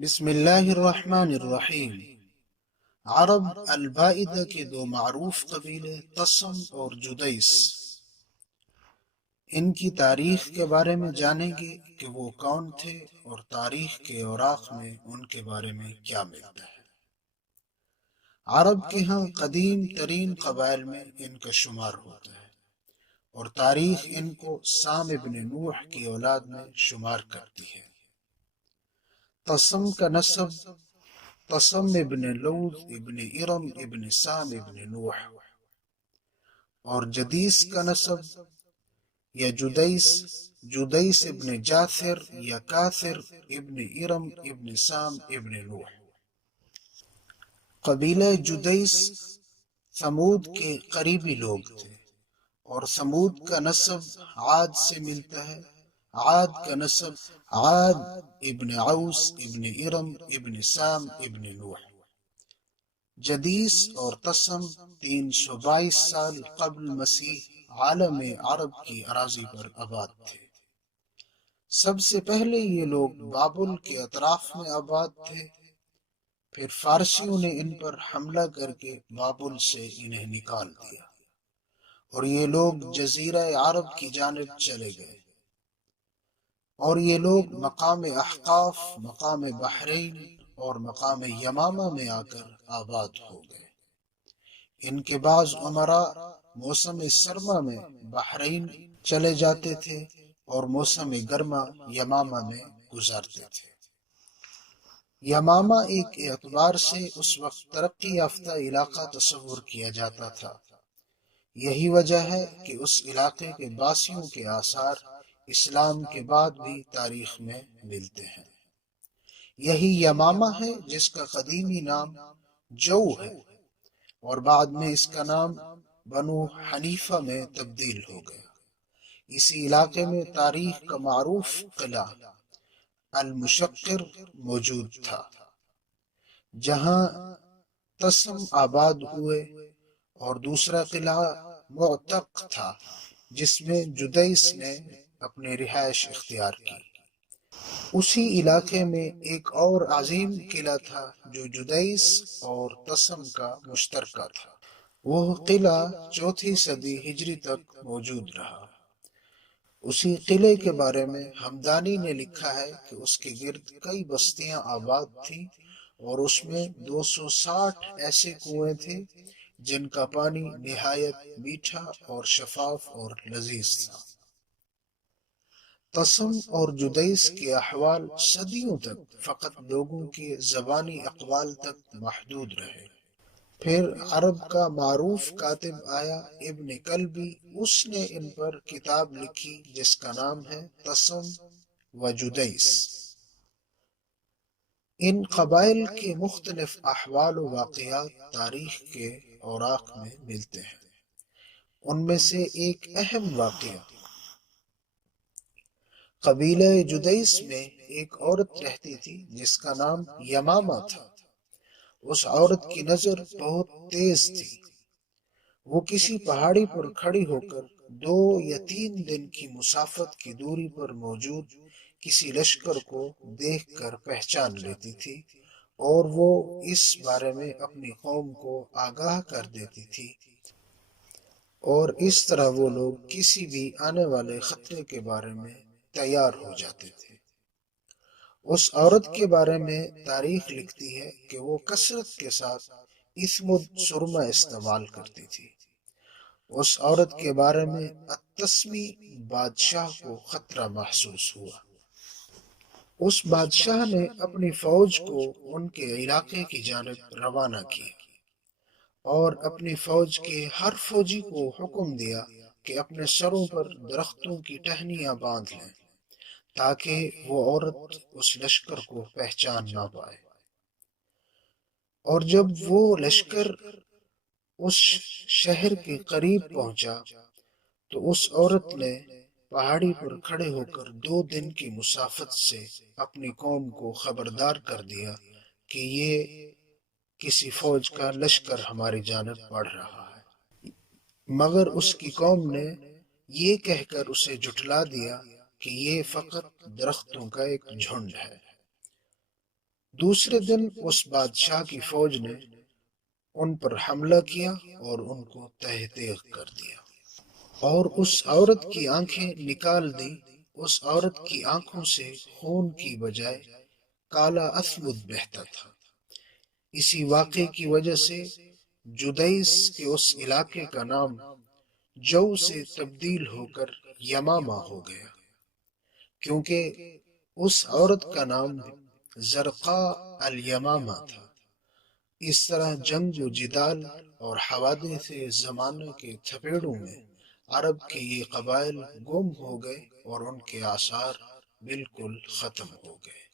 بسم اللہ الرحمن الرحیم۔ عرب البائدہ کے دو معروف قبیلے تسم اور جدیس، ان کی تاریخ کے بارے میں جانیں گے کہ وہ کون تھے اور تاریخ کے اوراق میں ان کے بارے میں کیا ملتا ہے۔ عرب کے ہاں قدیم ترین قبائل میں ان کا شمار ہوتا ہے اور تاریخ ان کو سام ابن نوح کی اولاد میں شمار کرتی ہے۔ تسم کا نسب تسم ابن لوط ابن ارم ابن سام ابن نوح، اور جدیس کا نسب یا جدیس ابن جاثر یا کاثر ابن ارم ابن سام ابن نوح۔ قبیلہ جدیس ثمود کے قریبی لوگ تھے اور ثمود کا نسب عاد سے ملتا ہے۔ عاد کا نسب عاد ابن عوس ابن ارم ابن سام ابن نوح۔ جدیس اور تسم 322 سال قبل مسیح عالم عرب کی اراضی پر آباد تھے۔ سب سے پہلے یہ لوگ بابل کے اطراف میں آباد تھے، پھر فارسیوں نے ان پر حملہ کر کے بابل سے انہیں نکال دیا اور یہ لوگ جزیرہ عرب کی جانب چلے گئے، اور یہ لوگ مقام احقاف، مقام بحرین اور مقام یمامہ میں آ کر آباد ہو گئے۔ ان کے بعض امراء موسم سرما میں بحرین چلے جاتے تھے اور موسم گرما یمامہ میں گزارتے تھے۔ یمامہ ایک اعتبار سے اس وقت ترقی یافتہ علاقہ تصور کیا جاتا تھا۔ یہی وجہ ہے کہ اس علاقے کے باسیوں کے آثار اسلام کے بعد بھی تاریخ میں ملتے ہیں۔ یہی یمامہ ہے جس کا قدیمی نام جو ہے اور بعد میں اس کا نام بنو حنیفہ میں تبدیل ہو گیا۔ اسی علاقے میں تاریخ کا معروف قلعہ المشقر موجود تھا، جہاں تسم آباد ہوئے، اور دوسرا قلعہ معتق تھا جس میں جدیس نے اپنی رہائش اختیار کی۔ اسی علاقے میں ایک اور عظیم قلعہ تھا جو جدیس اور تسم کا مشترکہ تھا۔ وہ قلعہ 4 صدی ہجری تک موجود رہا۔ اسی قلعے کے بارے میں ہمدانی نے لکھا ہے کہ اس کے گرد کئی بستیاں آباد تھیں اور اس میں 260 ایسے کنویں تھے جن کا پانی نہایت میٹھا اور شفاف اور لذیذ تھا۔ تسم اور جدیس کے احوال صدیوں تک فقط لوگوں کے زبانی اقوال تک محدود رہے۔ پھر عرب کا معروف کاتب آیا ابن کلبی، اس نے ان پر کتاب لکھی جس کا نام ہے تسم و جدیس۔ ان قبائل کے مختلف احوال و واقعات تاریخ کے اوراق میں ملتے ہیں۔ ان میں سے ایک اہم واقعہ، قبیلہ جدیس میں ایک عورت رہتی تھی جس کا نام یمامہ تھا۔ اس عورت کی نظر بہت تیز تھی۔ وہ کسی پہاڑی پر کھڑی ہو کر 2 یا 3 دن کی مسافت کی دوری پر موجود کسی لشکر کو دیکھ کر پہچان لیتی تھی، اور وہ اس بارے میں اپنی قوم کو آگاہ کر دیتی تھی، اور اس طرح وہ لوگ کسی بھی آنے والے خطرے کے بارے میں تیار ہو جاتے تھے۔ اس عورت کے بارے میں تاریخ لکھتی ہے کہ وہ کثرت کے ساتھ اسمد سرما استعمال کرتی تھی۔ اس عورت کے بارے میں التسمی بادشاہ کو خطرہ محسوس ہوا۔ اس بادشاہ نے اپنی فوج کو ان کے علاقے کی جانب روانہ کیا اور اپنی فوج کے ہر فوجی کو حکم دیا کہ اپنے سروں پر درختوں کی ٹہنیاں باندھ لیں تاکہ وہ عورت اس لشکر کو پہچان نہ پائے۔ اور جب وہ لشکر اس شہر کے قریب پہنچا تو اس عورت نے پہاڑی پر کھڑے ہو کر 2 دن کی مسافت سے اپنی قوم کو خبردار کر دیا کہ یہ کسی فوج کا لشکر ہماری جانب بڑھ رہا ہے، مگر اس کی قوم نے یہ کہہ کر اسے جھٹلا دیا کہ یہ فقط درختوں کا ایک جھنڈ ہے۔ دوسرے دن اس بادشاہ کی فوج نے ان پر حملہ کیا اور ان کو تہہ تیغ کر دیا اور اس عورت کی آنکھیں نکال دی۔ اس عورت کی آنکھوں سے خون کی بجائے کالا اسود بہتا تھا۔ اسی واقعے کی وجہ سے جدیس کے اس علاقے کا نام جو سے تبدیل ہو کر یمامہ ہو گیا، کیونکہ اس عورت کا نام زرقاء الیمامہ تھا۔ اس طرح جنگ و جدال اور حوادث زمانے کے تھپیڑوں میں عرب کے یہ قبائل گم ہو گئے اور ان کے آثار بالکل ختم ہو گئے۔